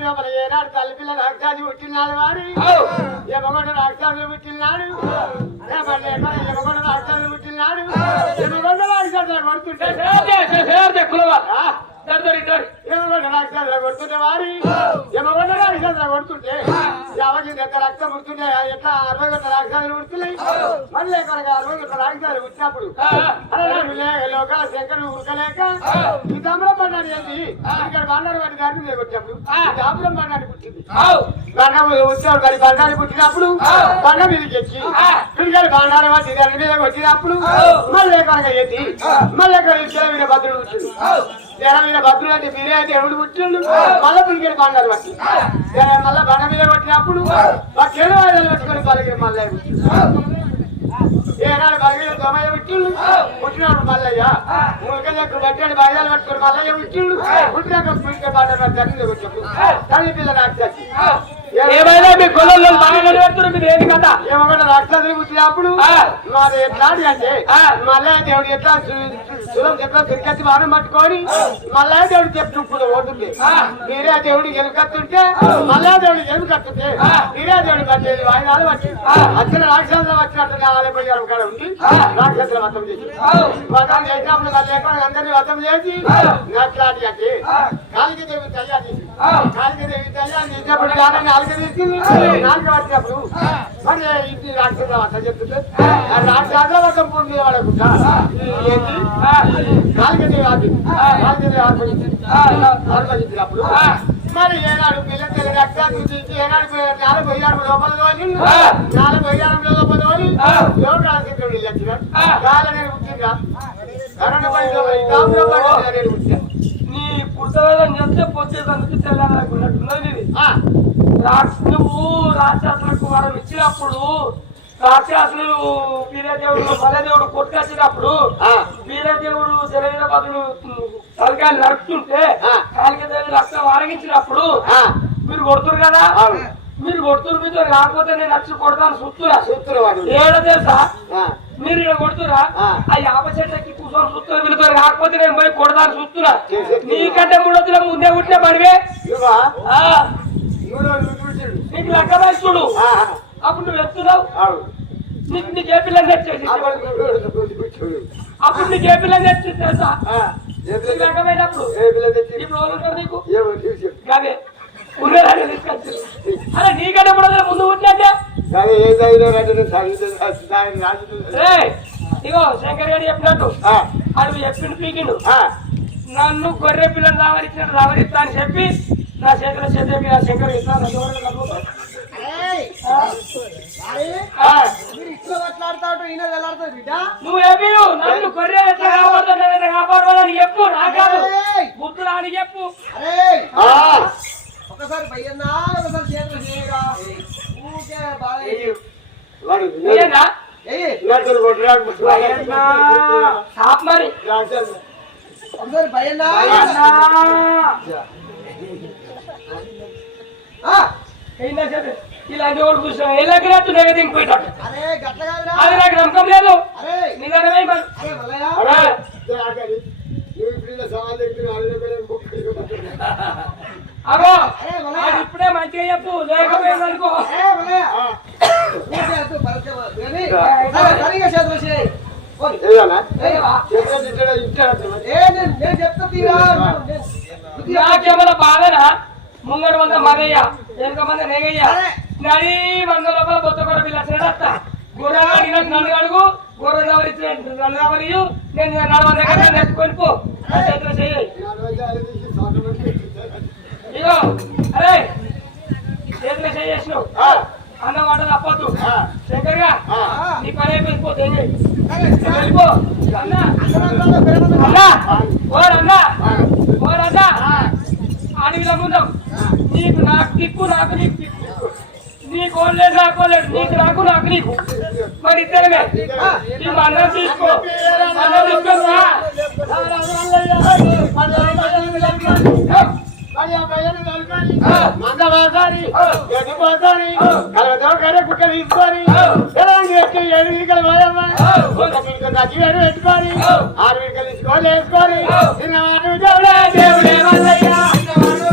కట్టు లోపల ఏనాడు తల్లి పిల్ల రాక్షసి పుట్టినాడు వాడు? యమగొండ రాక్షసులు పుట్టినాడు? యమగొండ రాక్షసులు పుట్టినాడు? యమగొండ రాక్షసులు కొడుతుంటే యమగొండ రాక్షసులు కొడుతుంటే వారి. రాక్షసులు కొడుతుంటే యావకి ఎంత రక్తం పుడుతుంటే ఎట్లా అరవై గంట రాక్షసులు పుడుతున్నాయి మళ్ళీ కనుక అరవై గంట రాక్షసులు పుట్టినప్పుడు శంకరు ఈ తమ్ముడు ఇక్కడ బండారు దాన్ని పుట్టింది. బండ వచ్చాడు మరి బండారు పుట్టినప్పుడు బండ మీదకి ఎక్కి ఇక్కడ బండారు వాటి దాని మీద కొట్టినప్పుడు మళ్ళీ కనుక ఎత్తి మళ్ళీ మీద భద్రుడు పుట్టిండు జన మీద భద్రుడు అంటే మీరే అంటే ఎవడు పుట్టిండు మళ్ళీ పిలికెళ్ళి బండారు పట్టి మళ్ళీ బండ మీద కొట్టినప్పుడు ఆ చెడు వాయిదాలు పెట్టుకొని పలికి మళ్ళీ పుట్టిండు ఏనాడు బలిగిన తొమ్మిది పుట్టిండు పుట్టినప్పుడు మల్లయ్య ములకలకు పట్టాడు బాధ్యాలు పట్టుకుని మల్లయ్య పుట్టిండు పుట్టినాక పుట్టిన పాట తల్లి వచ్చినప్పుడు తల్లి పిల్ల రాక్షసి ఏమైనా మీ కొలలో బాగా నిలబెడుతున్నారు మీరు ఏంటి కదా ఏమన్నా రాక్షసులు పుట్టినప్పుడు మాది ఎట్లాంటి అంటే మల్లయ్య దేవుడు ఎట్లా సులం ఎట్లా తిరిగచ్చి వారం పట్టుకొని మల్లయ్య దేవుడు చెప్పుకుంటూ పోతుంది మీరే దేవుడు ఎనుకత్తుంటే మల్లయ్య దేవుడు ఎనుకత్తుంటే మీరే దేవుడు పట్టేది వాయిదాలు పట్టి. వచ్చిన రాక్షసులు వచ్చినట్టు ఆలయపోయారు కాడ ఉండి రాక్షసులు వతం చేసి వతం చేసినప్పుడు ఎక్కడ అందరినీ వతం చేసి నట్లాంటి అంటే కాళిక దేవి తయారు చేసి కాళిక దేవి తయారు చేసినప్పుడు కాదని నాలుగు తీసుకుంది మరి ఇంటి రాక్షసుల వతం చెప్తుంటే పొంది ఏంటి ఆపి మరి ఏనాడు పిల్లలు రక్తాలు తీసి ఏనాడు నాలుగు బయ్యారు లోపల తోలి నాలుగు బయ్యారు లోపల తోలి ఎవరు రాసుకుంటాడు కాళ్ళ నేను పడిలో నీ పుట్టవేదని చెప్తే పొచ్చేదానికి తెల్లారనుకున్నట్టున్నది నువ్వు రాక్షసులకు వరం ఇచ్చినప్పుడు రాక్షసులు వీరదేవుడు బలదేవుడు కొట్టుకొచ్చినప్పుడు ఆ. వీరదేవుడు జలవీర బదులు తలకాయలు నడుపుతుంటే ఆ. కాలికదేవి రక్తం ఆరగించినప్పుడు ఆ. మీరు కొడుతురు కదా. మీరు కొడుతురు మీతో రాకపోతే నేను నచ్చి కొడతాను సుత్తురా ఏడో తెలుసా. మీరు ఇక్కడ కొడుతురా ఆ. యాప చెట్లకి కూర్చొని చూస్తున్నా వీళ్ళతో రాకపోతే నేను పోయి కొడతాను చూస్తున్నా. నీకంటే మూడొద్దుల ముందే పుట్టిన పడివే నీకు లెక్క వేస్తుడు ఆ. అప్పుడు నువ్వు ఎత్తున్నావు. నీకు నీకు ఏ పిల్లని తెచ్చేసి అప్పుడు నీకు ఏ పిల్లని తెచ్చి తెలుసా తెచ్చి ఇప్పుడు వాళ్ళు ఉంటారు నీకు? కాదే ఉన్నారని తీసుకొచ్చి అరే నీకంటే మూడొద్దుల ముందు రే ఇగో శంకర్ గారు చెప్పినట్టు. అడుగు చెప్పిండు పీకిండు. నన్ను గొర్రె పిల్లని రావరిచ్చిన రావరిస్తా అని చెప్పి నా చేతిలో చేతి నా శంకర్ ఇస్తాను ఆ. నువ్వు ఏమీ నన్ను గొర్రె ఎట్లా కాపాడుతున్నా కాపాడుకోవాలని చెప్పు నా కాదు. బుద్ధు రాని చెప్పు. ఆ. ఒకసారి భయ్యన్నా ఒకసారి చేతులు చేయగా బాగా మరి. ఒకసారి భయ్యన్నా! ఇలాంటి వాడు కూర్చొని ఏ దగ్గర గట్ల కాదురా. అది నాకు నమ్మకం లేదు. అరే. నిజమే. అగో ఇప్పుడే మంచిగా చెప్పు. తీరా. నేను- నాకేమన్నా బాధనా ముంగడు వంద మరయ్య వెనుక మంది నేగయ్య. నడి వంద లోపల బొత్త కూడా వీళ్ళ చెడత్త. గొర్రె అడిగినట్టు నన్ను అడుగు గొర్రె ఎవరిచ్చిన నన్ను ఎవరియు నేను నడవ దగ్గర నెట్టుకొని పో. చేతిలో చెయ్యి. ఇగో అరే. చేతిలో చేసినావు. అన్న మాట తప్పొద్దు. ఆ. శంకర్గా ఆ. నీ పని అయిపోయిపో ఏం చేయి సరే, సరే. వెళ్ళిపో అన్న. అన్నా. ఓరన్నా ఓరన్నా అడవిలో ముందాం నీకు నాకు దిక్కు నాకు నీకు దిక్కు నీకు ఓన్లేదు నాకు ఓన్లేదు నీకు నాకు నాకు నీకు. మరి ఇద్దరమే. ఈ అన్నం తీసుకో. అన్నం తీసుకో రా. మందవాసారి ఎదిపోతాని కలవతో కరే కుక్క తీసుకొని ఎలాంటి వ్యక్తి ఏడు వీకలు పోయమ్మా ఒక వీక కచ్చి వేడు పెట్టుకొని ఆరు వీకలు తీసుకొని వేసుకొని చిన్నవాడు దేవుడే దేవుడే మల్లయ్య Mira,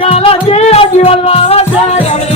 జయ జయ జయ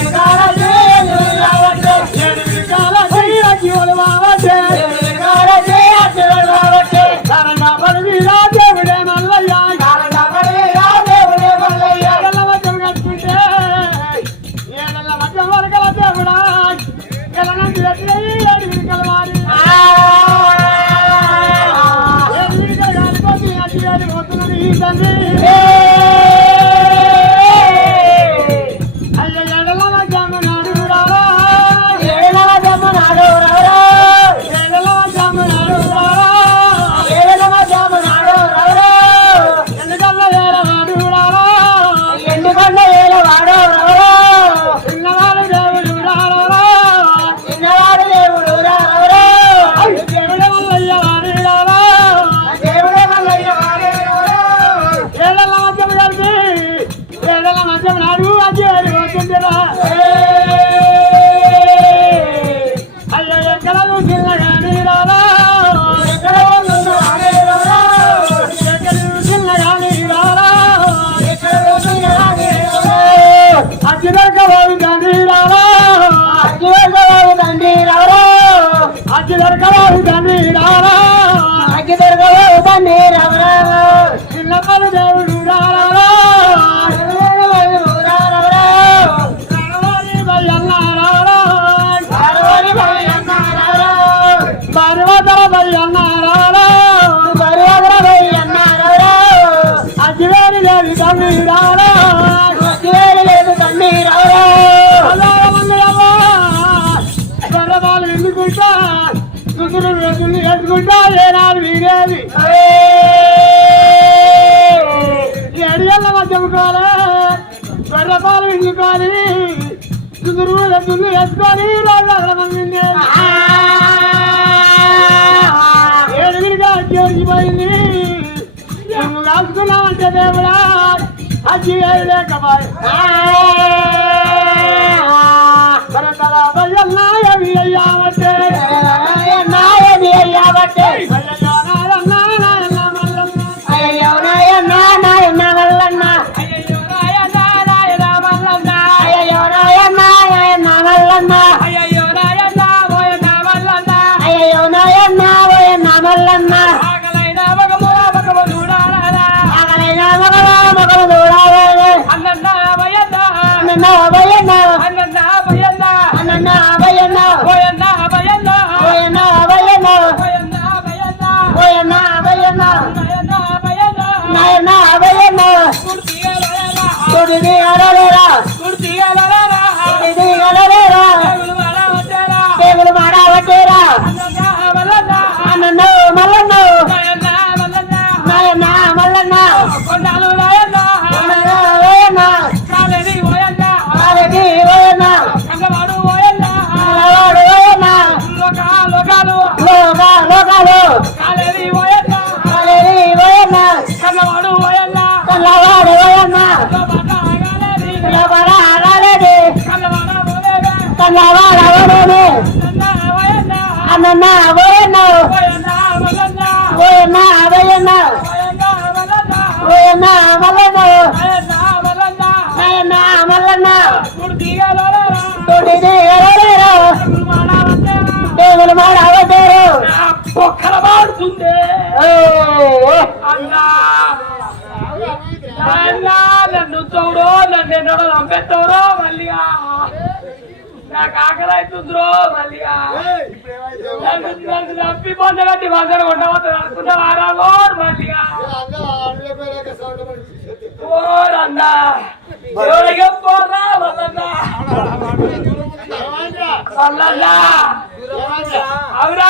ఉండాలి వీరేది ఎడియల్ల మధ్యముకోవాలి గొర్రెపాలు ఇండుకోవాలి దుందురు దుందు వేసుకొని రోజు అక్కడ మంది ఏడుగురిగా చేరిపోయింది మేము కాసుకున్నామంటే దేవుడా అజ్జి లేకపోయి Blackface! లోకాలు లోకాలు. కాలేరి వయన్న కాలేరి వయన్న కన్నవాడు వయన్న కన్నవాడు వయన్న కన్నవాడ ఆగాలేది కన్నవాడ అవలేది అన్న వయన్న వయన్న అవయన్న వయన్న అవలన్న పొక్కలబాడుతుంది అన్నా నన్ను చూడు నన్ను ఎన్నడో చంపేస్తావురో మళ్ళీగా నాకు ఆకలి అవుతుందిరో మళ్ళీగా నన్ను నన్ను చంపి పొందబట్టి వందలు ఉండవచ్చు అనుకున్నావారా మళ్ళీగా పోరన్నా ఎవరిగా పోరా వల్లన్నా. వల్లన్నా. అవురా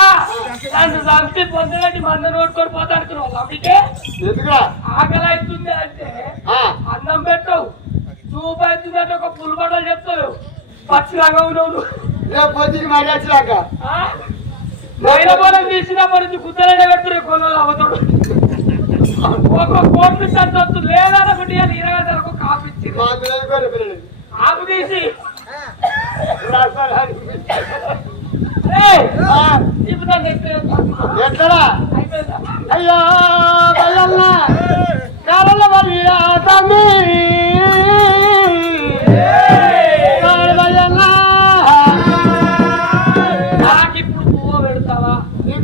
నన్ను చంపి మంద నోటుకొని పోతా అనుకున్నావు ఎందుకురా? ఆకలి అవుతుంది అంటే అన్నం పెట్టవు. చూపు అవుతుందంటే ఒక పుల్ బట్టలు చెప్తావు పచ్చిలాగా ఉన్నావు పొద్దుకి మరి వచ్చినాక? పొలం తీసిన మరి కుద్దలనే పెడుతున్నారు కొలలో అవతడు. ఒక కోట్లు సంతొత్తు లేదన్న బిడ్డ ఇరగై ఒక కాపు ఇచ్చింది. మా పిల్లలు కూడా పిల్లలు. ఆపు తీసి. రాస్తారు అని. ఏయ్, ఆ, ఇప్పుడు నన్ను ఎత్తే- ఎట్లరా అయిపోయిందా? అయ్యో బల్లన్న కారల మరి తమ్మి కారల బల్లన్న నాకు ఇప్పుడు పువ్వు పెడతావా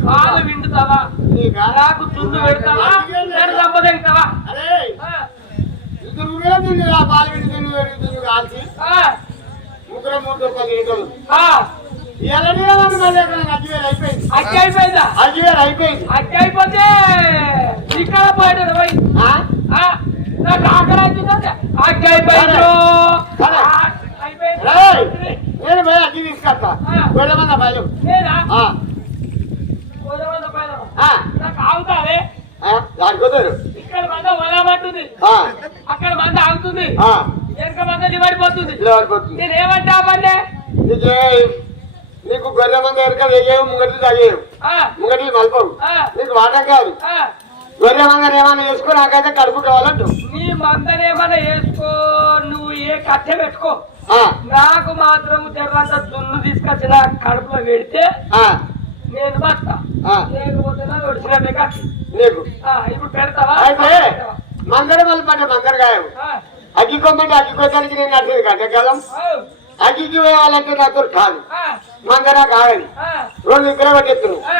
పాలు విండుతావా నీకా? నాకు తుండు పెడతావా నేను సంపదింటావా అరే ఇద్దరు కూడా తిండిరా పాలు విడి తిండి వేడి తిండి కాల్చి ముగ్గురు మూడు రూపాయలు లీటర్లు ఎలాంటి మళ్ళీ అక్కడ అగ్గి అయిపోయింది. అక్క అయిపోయిందా? అగ్గి వేలు అయిపోయింది. అక్క అయిపోతే ఇక్కడ పోయాడు పోయి. నాకు ఆకలి అవుతుందంటే అక్క అయిపోయింది సరే. అయిపోయింది రేయ్, నేను పోయి అగ్గి తీసుకొస్తా గొడవన్న బయలు నేనా ఆ, ఉదయం పైన ఆ, నాకు ఆగుతావే ఆ, దానికి కుదరు ఇక్కడ మంద వదలబట్టుంది ఆ, అక్కడ మంద ఆగుతుంది ఆ, వెనక మంద నిలబడిపోతుంది ఇలా పడిపోతుంది నేనేమంటా మందే నీకే నీకు గొర్రె మంది ఎరక వేగేవు ముంగటి తాగేవు ఆ, ముంగటి మలపవు నీకు వాటం కాదు. గొర్రె మందని ఏమైనా వేసుకో నాకైతే కడుపు కావాలంటు. నీ మందనేమన్నా వేసుకో నువ్వు ఏ కట్టె పెట్టుకో. నాకు మాత్రం దున్ను తీసుకొచ్చి నా కడుపులో పెడితే నేను బస్తా ఆ, లేకపోతే నా ఒడిచినట్టే కట్టి. నీకు. ఆ, ఇప్పుడు పెడతావా? అయితే మందర మలపంటే మందర గాయవు ఆ, అగ్గి కొమ్మంటే అగ్గి కొట్టడానికి నేను నడిచేది అవు, అగ్గికి వేయాలంటే నాకు కాదు ఆ, మందర కావాలి ఆ, రెండు ఇక్కడ పట్టేస్తున్నావు ఆ.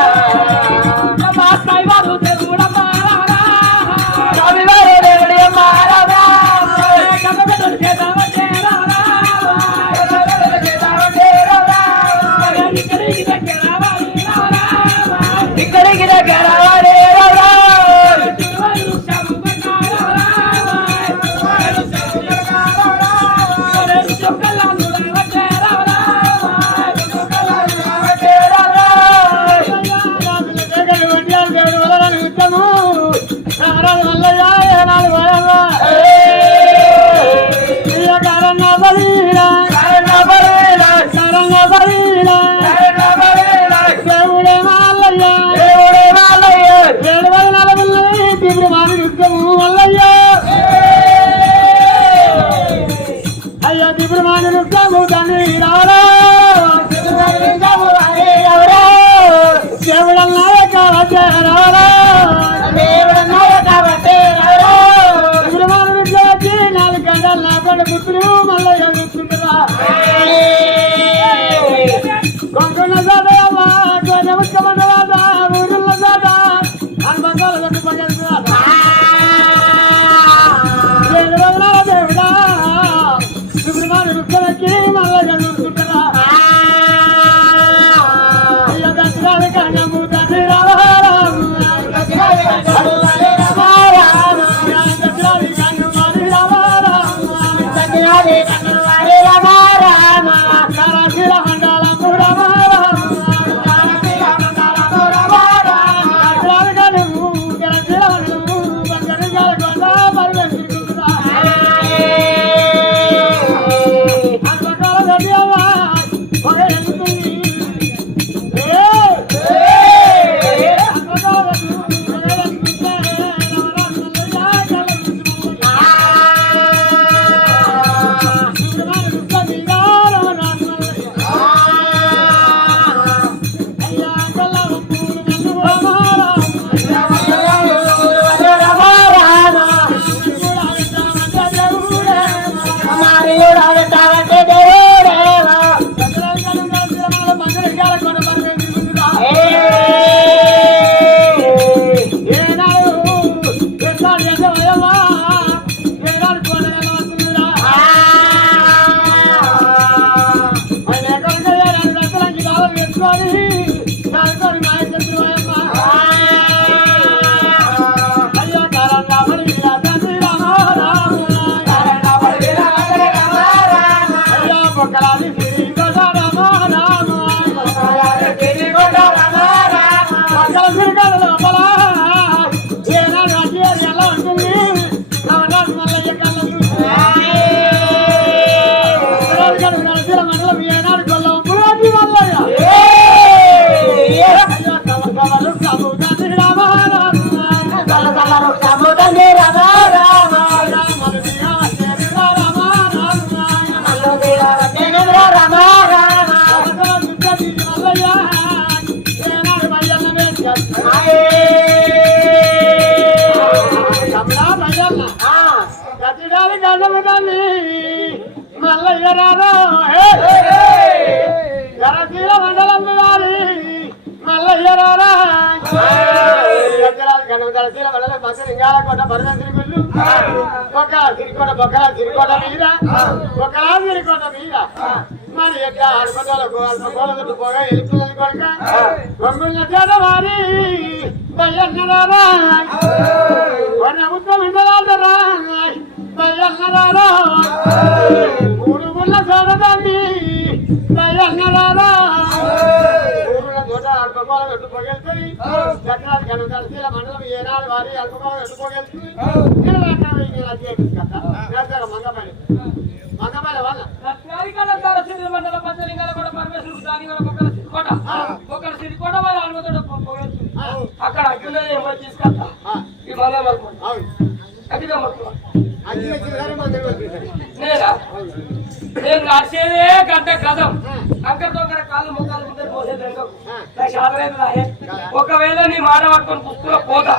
మల్లయ్య రారా గరసీల మండలం వారి మల్లయ్య రారా గణపతల మండలం పక్కన ఇంగాల కోట పరమ తిరుగుళ్ళు ఒక సిరికోట బొక్కల సిరికోట మీద. బొక్కల సిరికోట మీద. మరి ఎట్లా అల్పతోలకు అల్పకోలకు పోగా వెళ్తున్నది కొడుక బొంగుల చేత బయ్యన్నరారా ప్రభుత్వం ఇంటరాదరా బయ్యన్నరారా మూడు ముళ్ళ చూడదండి బయ్యన్నరారా ఊరుల ఎట్టుకోగలుగుతుంది చక్రాలు కనుక మండలం ఏనాడు వారి అల్పకోలం ఎట్టుకోగలుగుతుంది మంగపల్లి మంగపల్లి వాళ్ళ. ఒక్కల సిరికోట వాళ్ళ అనుమతుడు పోగొచ్చు అక్కడ అగ్గిలో ఏమో తీసుకొస్తా. ఈ మళ్ళా అగ్గిలో. నేనా? నేను నడిచేదే గంట కథం అక్కడ కాళ్ళు ముఖాలు ముందర పోసేది. నాకు శాతలేదు. ఒకవేళ నీ మాట పట్టుకొని పుస్తకంలో పోతా.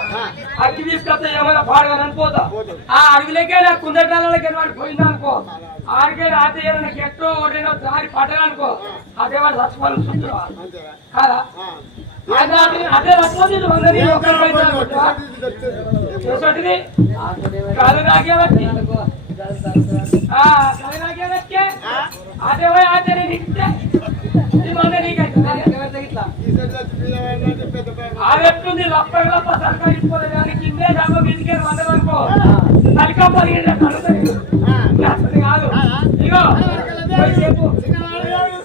అగ్గి తీసుకొస్తే ఏమైనా పాడగానని పోతా. ఆ అడవిలోకే నాకు కుందటాలకి వాడు పోయింది అనుకో ఆడికే రాతే నాకు ఎట్టో ఒకటేనో దారి పడ్డానుకో అదే వాడు చూస్తున్నా అంతేనా? కాదా. అదే అదే ఒకరిపై చూసటిది కాదు నాకేమట్టి ఆ కాదు నాకేమట్టి అదే పోయి అదే వచ్చి పెద్ద పైన. ఆగట్టుంది లప్ప లప్ప సర్కారు ఇచ్చిపోలేదు కానీ కిందే డబ్బు మీదికే వందలనుకో సరికా కాదు ఇగో చెప్పు చిన్నవాడు దేవుడు,